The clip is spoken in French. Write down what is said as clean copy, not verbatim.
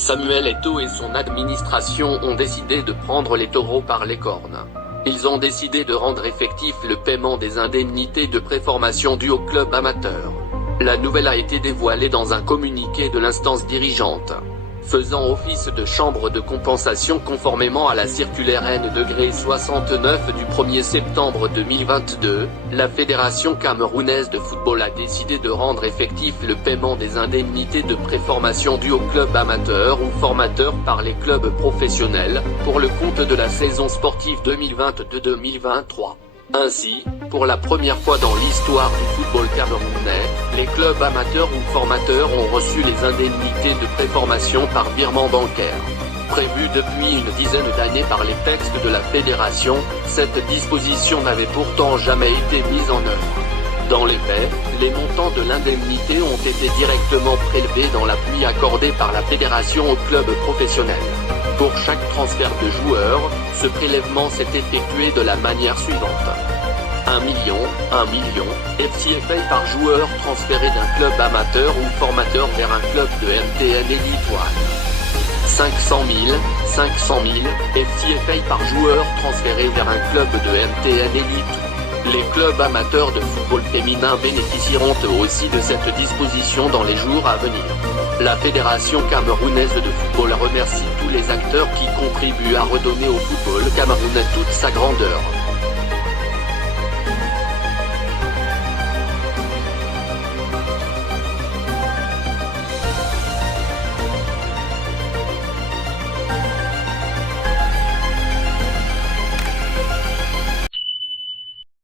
Samuel Eto'o et son administration ont décidé de prendre les taureaux par les cornes. Ils ont décidé de rendre effectif le paiement des indemnités de préformation dues au club amateur. La nouvelle a été dévoilée dans un communiqué de l'instance dirigeante. Faisant office de chambre de compensation conformément à la circulaire N-69 du 1er septembre 2022, la Fédération camerounaise de football a décidé de rendre effectif le paiement des indemnités de préformation dues aux clubs amateurs ou formateurs par les clubs professionnels, pour le compte de la saison sportive 2022-2023. Ainsi, pour la première fois dans l'histoire du football camerounais, les clubs amateurs ou formateurs ont reçu les indemnités de préformation par virement bancaire. Prévue depuis une dizaine d'années par les textes de la fédération, cette disposition n'avait pourtant jamais été mise en œuvre. Dans les faits, les montants de l'indemnité ont été directement prélevés dans l'appui accordé par la fédération aux clubs professionnels. Pour chaque transfert de joueur, ce prélèvement s'est effectué de la manière suivante. 1 million, FCFA par joueur transféré d'un club amateur ou formateur vers un club de MTN Elite One. 500 000, FCFA par joueur transféré vers un club de MTN Elite. Les clubs amateurs de football féminin bénéficieront eux aussi de cette disposition dans les jours à venir. La Fédération camerounaise de football remercie tous les acteurs qui contribuent à redonner au football camerounais toute sa grandeur.